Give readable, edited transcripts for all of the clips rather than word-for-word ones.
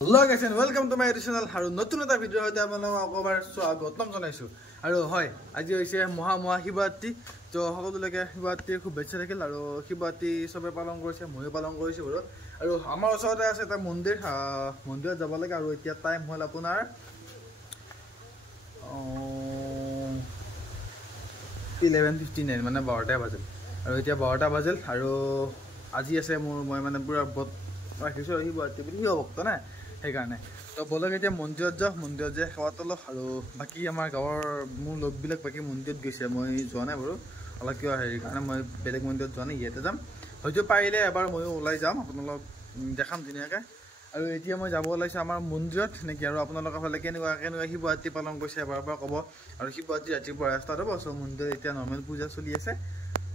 Hello guys and welcome to my channel. Haru notun eta video hoite apanalok akobar swagotam janaisu. Aru hoy aji hoise moha Shivratri. To সকলোকে Shivratri খুব বেছি থাকিল আৰু Shivratri সবে পালন কৰিছে মই পালন কৰিছো বৰো আৰু আমাৰ ওচৰতে আছে এটা মন্দিৰ মন্দিৰত যাব লাগে আৰু এতিয়া টাইম হল আপোনাৰ 11:59 মানে 12টা বাজিল আৰু এতিয়া 12টা বাজিল আৰু আজি আছে মই মানে পুৰা বত ৰাখিছো Shivratri বুলি ভক্ত না সেইকাৰণে তো বলক এতিয়া মন্দিৰত যে খাওয়াত লক আৰু বাকি আমাৰ গাঁৱৰ মোৰ লোকবিলাক বাকি মন্দিৰত গৈছে মই যোৱা নাই বাৰু অলপ কিয় হেৰি কাৰণে মই বেলেগ মন্দিৰত যোৱা নাই ইয়াতে যাম হয়তো পাৰিলে এবাৰ মই ওলাই যাম আপোনালোক দেখাম ধুনীয়াকৈ আৰু এতিয়া মই যাব ওলাইছো আমাৰ মন্দিৰত নেকি আৰু আপোনালোকৰ ফালে কেনেকুৱা Shivratri পালন কৰিছে এবাৰ ক'ব আৰু Shivratri ৰাতিপুৱা ষ্টাৰ্ট হ'ব সো মন্দিৰত এতিয়া নৰ্মেল পূজা চলি আছে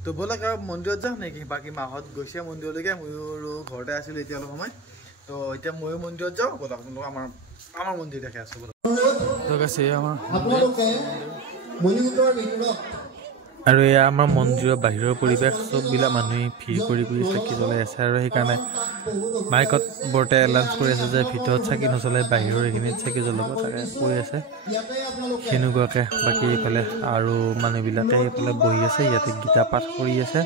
তো বলক আৰু মন্দিৰত যাম নেকি বাকি মাহত গৈছে মন্দিৰলৈকে মই ঘৰতে আছিল এতিয়া অলপ সময় তো এতিয়া মই মন্দিৰত যাওঁ বলক আপোনালোক আমাৰ মন্দিৰ দেখে আছো বলক তো আছে আমাৰ আপোনালোকে মন্দিৰৰ ভিতৰত আৰু এয়া আমাৰ মন্দিৰৰ বাহিৰৰ পৰিবেশ সব বিলা মানুহে ভিৰ কৰি চাকি জ্বলাই আছে আৰু সেইকাৰণে মাইকত বৰতে এলাউন্স কৰি আছে যে ভিতৰত চাকি নচলাই বাহিৰৰ এখিনিত চাকি জ্বলাব তাকে কৈ আছে সেনেকুৱাকে বাকি ইফালে আৰু মানুহবিলাকে ইফালে বহি আছে ইয়াতে গীতা পাঠ কৰি আছে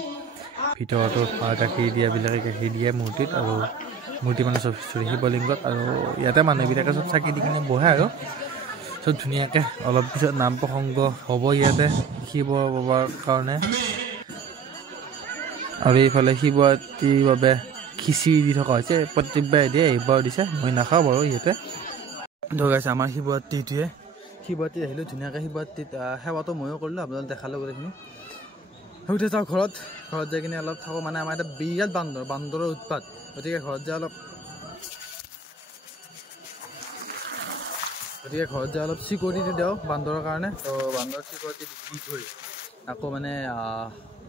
ভিতৰতো গাখীৰ দিয়া বিলাকে গাখীৰ দিয়ে মূৰ্তিত আৰু মূৰ্তি মানে সব শিৱলিংগত আৰু ইয়াতে মানুহবিলাকে সব চাকি দি কিনে বহে আৰু সব ধুনীয়াকে অলপ পিছত নাম প্ৰসংগ হ'ব ইয়াতে শিৱ বাবাৰ কাৰণে আৰু এইফালে Shivratৰিৰ বাবে খিচিৰি দি থকা হৈছে প্ৰত্যেকবাৰে দিয়ে এইবাৰ দিছে মই নাখাওঁ বাৰু ইয়াতে ধগাইছে আমাৰ Shivratৰি আহিলো ধুনীয়াকৈ Shivratৰিত সেৱাটো ময়ো কৰিলোঁ আপোনালোকে দেখালে গোটেইখিনি উঠে যাওঁ ঘৰত যাই কিনে অলপ থাকোঁ মানে আমাৰ এটা বিৰাট বান্দৰৰ উৎপাত গতিকে ঘৰত যাই অলপ চিকিউৰিটি দিওঁ বান্দৰৰ কাৰণে তো বান্দৰ চিকিউৰিটি দি ধৰি আকৌ মানে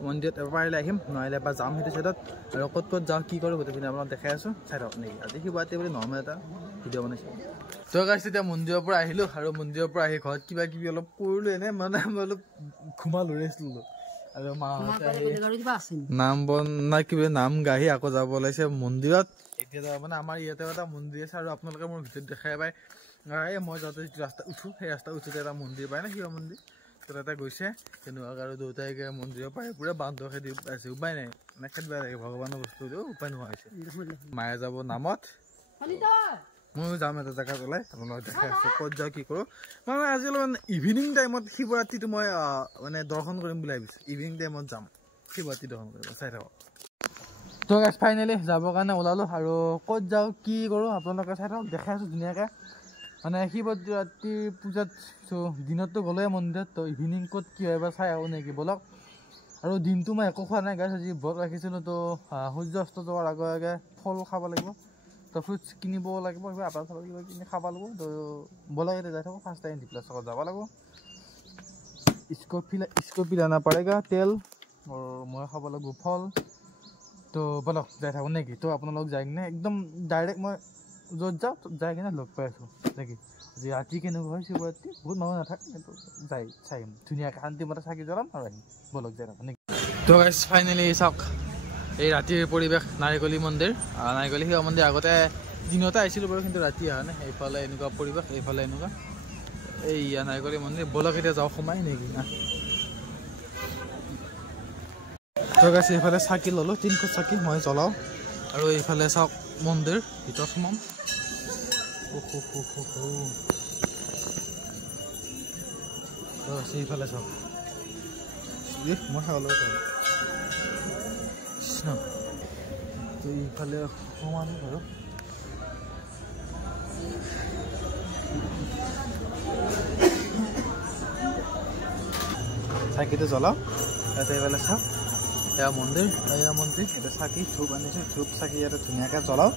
মন্দিৰত এবাৰ পাৰিলে আহিম নহ'লে এবাৰ যাম সেইটো চাইডত আৰু ক'ত যাওঁ কি কৰোঁ গোটেইখিনি আপোনাক দেখাই আছোঁ চাই থাকক নেকি আজি Shivratৰি বুলি নৰ্মেল এটা ভিডিঅ' বনাইছোঁ তো গাইছ এতিয়া মন্দিৰৰ পৰা আহিলোঁ আৰু মন্দিৰৰ পৰা আহি ঘৰত কিবা কিবি অলপ কৰিলোঁ এনে মানে মই অলপ ঘুমালোঁ ৰেষ্ট ল'লোঁ আৰু নাম বন নাই কিবা নাম গাহি আকৌ যাব ওলাইছে মন্দিৰত এতিয়া মানে আমাৰ ইয়াতে এটা মন্দিৰ আছে আৰু আপোনালোকে মোৰ ভিতৰত দেখাই পায় মই যাওঁতে যিটো ৰাস্তা উঠোঁ সেই ৰাস্তা উঠোঁতে এটা মন্দিৰ পায় না শিৱ মন্দিৰ তো তাতে গৈছে তেনেকুৱা আৰু দেউতাই মন্দিৰৰ পাই পুৰা বান্ধৰ খেদি আছে উপায় নাই মানে খেদিব লাগে ভগৱানৰ বস্তু উপায় নোহোৱা হৈছে মায়ে যাব নামত ময়ো যাম এটা জেগাত ওলাই আপোনালোকক দেখাই আছোঁ ক'ত যাওঁ কি কৰোঁ মানে আজি অলপ ইভিনিং টাইমত Shivratৰিটো মই মানে দৰ্শন কৰিম বুলি ভাবিছোঁ ইভিনিং টাইমত যাম Shivratৰি দৰ্শন কৰিব চাই থাকক তো গাইছ ফাইনেলি যাবৰ কাৰণে ওলালোঁ আৰু ক'ত যাওঁ কি কৰোঁ আপোনালোকে চাই থাকক দেখাই আছোঁ ধুনীয়াকৈ মানে Shivratৰি পূজাত দিনততো গ'লোৱে মন্দিৰত তো ইভিনিং ক'ত কি হয় বা চাই আহোঁ নেকি বলক আৰু দিনটো মই একো খোৱা নাই গাইছ আজি ব্ৰত ৰাখিছিলোঁ তো সূৰ্য অস্ত যোৱাৰ আগে ফল খাব লাগিব তো ফ্ৰুটছ কিনিব লাগিব কিবা আপেল চাপেল কিবা কিনি খাব লাগিব তো ব'লা ইয়াতে যাই থাকোঁ ফাৰ্ষ্ট টাইম ডিপ্লাছ চকত যাব লাগিব স্কপি লানা পৰেগা তেল আৰু মই খাব লাগিব ফল তো বলক যাই থাকোঁ নেকি তো আপোনালোক যাই কিনে একদম ডাইৰেক্ট মই য'ত যাওঁ যাই কিনে লগ পাই আছোঁ নেকি আজি ৰাতি কেনেকুৱা হয় Shivratৰি বহুত মানুহ নাথাকে কিন্তু যাই চাই ধুনীয়াকৈ শান্তিমতে চাকি জ্বলাম আৰু আহিম বলক যাই থাকোঁ নেকি তো গাইছ ফাইনেলি চাওক এই ৰাতিৰ পৰিৱেশ নাৰিকলী মন্দিৰ নাৰিকলী শিৱ মন্দিৰ আগতে দিনতে আহিছিলোঁ বাৰু কিন্তু ৰাতি অহা নাই এইফালে এনেকুৱা পৰিৱেশ এইফালে এনেকুৱা এই নাৰিকলী মন্দিৰ বলক এতিয়া যাওঁ সোমাই নেকি তো গাইছ এইফালে চাকি ল'লোঁ 3 ফুট চাকি মই জ্বলাওঁ আৰু এইফালে চাওক মন্দিৰ ভিতৰত সোমাম এইফালে চাওক মই খাবলৈ পাৰোঁ তো এইফালে সোমাম বাৰু চাকিটো জ্বলাওঁ ইয়াতে এইফালে চাওক এয়া মন্দিৰ এতিয়া চাকি ধূপ আনিছোঁ ধূপ চাকি ইয়াতে ধুনীয়াকৈ জ্বলাওঁ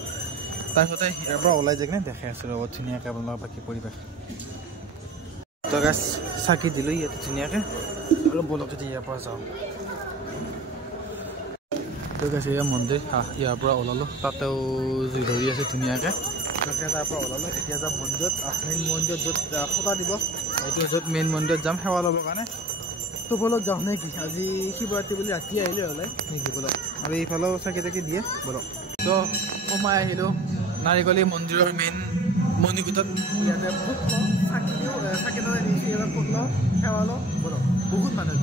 তাৰপিছতে ইয়াৰ পৰা ওলাই যাই কিনে দেখাই আছোঁ ৰ'ব ধুনীয়াকৈ আপোনালোকৰ বাকী পৰিৱেশ তো গাইছ চাকি দিলোঁ ইয়াতে ধুনীয়াকৈ আৰু বলক যদি ইয়াৰ পৰা যাওঁ তো গাইছ এয়া মন্দিৰ ইয়াৰ পৰা ওলালোঁ তাতেও জুই ধৰি আছে ধুনীয়াকৈ তাৰ পৰা ওলালোঁ এতিয়া যাম মন্দিৰত মেইন মন্দিৰত য'ত ফটা দিব এইটো য'ত মেইন মন্দিৰত যাম সেৱা ল'বৰ কাৰণে তো বলক যাওঁ নেকি আজি Shivratৰি বুলি ৰাতি আহিলে হ'লে নেকি বলক আৰু এইফালেও চাকি তাকি দিয়ে বলক তো সোমাই আহিলোঁ নাৰিকলী মন্দিৰৰ মেইন মণিকূটত ইয়াতে বহুত মানুহ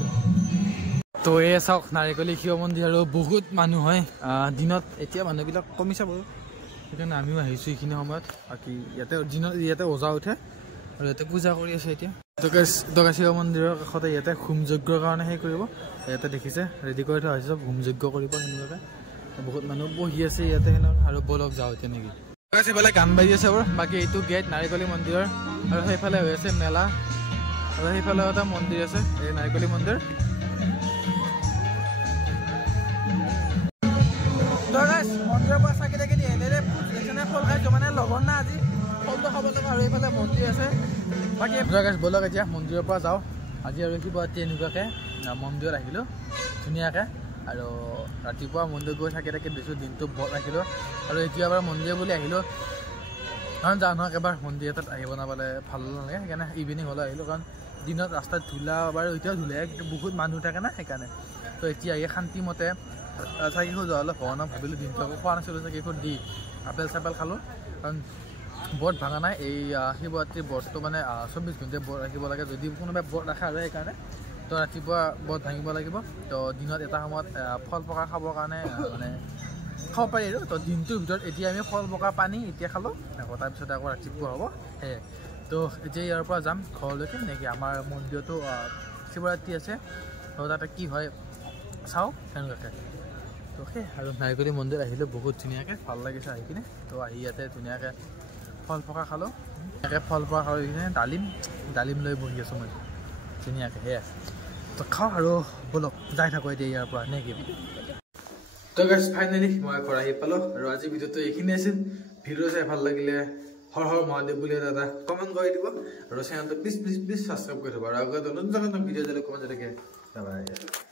তো এই চাওক নাৰিকলী শিৱ মন্দিৰ আৰু বহুত মানুহ হয় দিনত এতিয়া মানুহবিলাক কমিছে বাৰু সেইকাৰণে আমিও আহিছোঁ এইখিনি সময়ত বাকী ইয়াতে ওজা উঠে আৰু ইয়াতে পূজা কৰি আছে এতিয়া দগা শিৱ মন্দিৰৰ কাষতে ইয়াতে হোম যজ্ঞৰ কাৰণে সেই কৰিব ইয়াতে দেখিছে ৰেডি কৰি থোৱা হৈছে চব হোম যজ্ঞ কৰিব সেনেকুৱাকৈ বহুত মানুহ বহি আছে ইয়াতে আৰু বলক যাওঁ এতিয়া নেকি সেইফালে গান বাজি আছে বাৰু বাকী এইটো গেট নাৰিকলী মন্দিৰৰ আৰু সেইফালে হৈ আছে মেলা আৰু সেইফালে এটা মন্দিৰ আছে এই নাৰিকলী মন্দিৰ মন্দিৰৰ পৰা চাকি থাকি দিয়ে এনেদৰে ফল খাইছোঁ মানে লগৰ না আজি ফলটো খাব লগা আৰু এইফালে মন্দিৰ আছে বাকী বলক এতিয়া মন্দিৰৰ পৰা যাওঁ আজি আৰু কিবা এনেকুৱাকৈ মন্দিৰত আহিলোঁ ধুনীয়াকৈ আৰু ৰাতিপুৱা মন্দিৰত গৈ চাকি থাকি দিছোঁ দিনটো বৰ ৰাখিলোঁ আৰু এতিয়া এবাৰ মন্দিৰ বুলি আহিলোঁ কাৰণ যাওঁ নহওক এবাৰ মন্দিৰ এটাত আহিব নাপালে ভাল নালাগে সেইকাৰণে ইভিনিং হ'লেও আহিলোঁ কাৰণ দিনত ৰাস্তাত ধূলা বাৰু এতিয়াও ধূলাই বহুত মানুহ থাকে না সেইকাৰণে তো এতিয়া আহি শান্তিমতে চাকি যোৱা হ'লে ভগৱানক ভাবিলোঁ দিনটো আকৌ খোৱা নাছিলোঁ চাকিখন দি আপেল চাপেল খালোঁ কাৰণ ব্ৰত ভাঙা নাই এই শিৱৰাত্ৰি ব্ৰতটো মানে 24 ঘণ্টাই ব্ৰত ৰাখিব লাগে যদি কোনোবাই ব্ৰত ৰাখে আৰু সেইকাৰণে তো ৰাতিপুৱা ব্ৰত ভাঙিব লাগিব তো দিনত এটা সময়ত ফল পকা খাবৰ কাৰণে মানে খাব পাৰি আৰু তো দিনটোৰ ভিতৰত এতিয়া আমি ফল পকা পানী এতিয়া খালোঁ আকৌ তাৰপিছত আকৌ ৰাতিপুৱা হ'ব সেয়ে তো এতিয়া ইয়াৰ পৰা যাম ঘৰলৈকে নেকি আমাৰ মন্দিৰতো শিৱৰাত্ৰি আছে তো তাতে কি হয় চাওঁ সেনেকুৱাকৈ তো সেই আৰু নাৰিকলী মন্দিৰ আহিলোঁ বহুত ধুনীয়াকৈ ভাল লাগিছে আহি কিনে তো আহি ইয়াতে ধুনীয়াকৈ ফল পকা খালোঁ ধুনীয়াকৈ ফল পকা খালোঁ কিনে ডালিম লৈ বহি আছোঁ মই ধুনীয়াকৈ সেয়া তো খাওঁ আৰু বলক যাই থাকোঁ এতিয়া ইয়াৰ পৰা নে কি তো গাইজ ফাইনেলি মই ঘৰ আহি পালোঁ আৰু আজি ভিডিঅ'টো এইখিনি আছিল ভিডিঅ' চাই ভাল লাগিলে হৰ হৰ মহাদেৱ বুলি এটা কমেণ্ট কৰি দিব আৰু চেনেলটো প্লিজ ছাবস্ক্ৰাইব কৰি থ'ব আৰু আগত নতুন ভিডিঅ' যাতে কমেণ্ট যেনেকৈ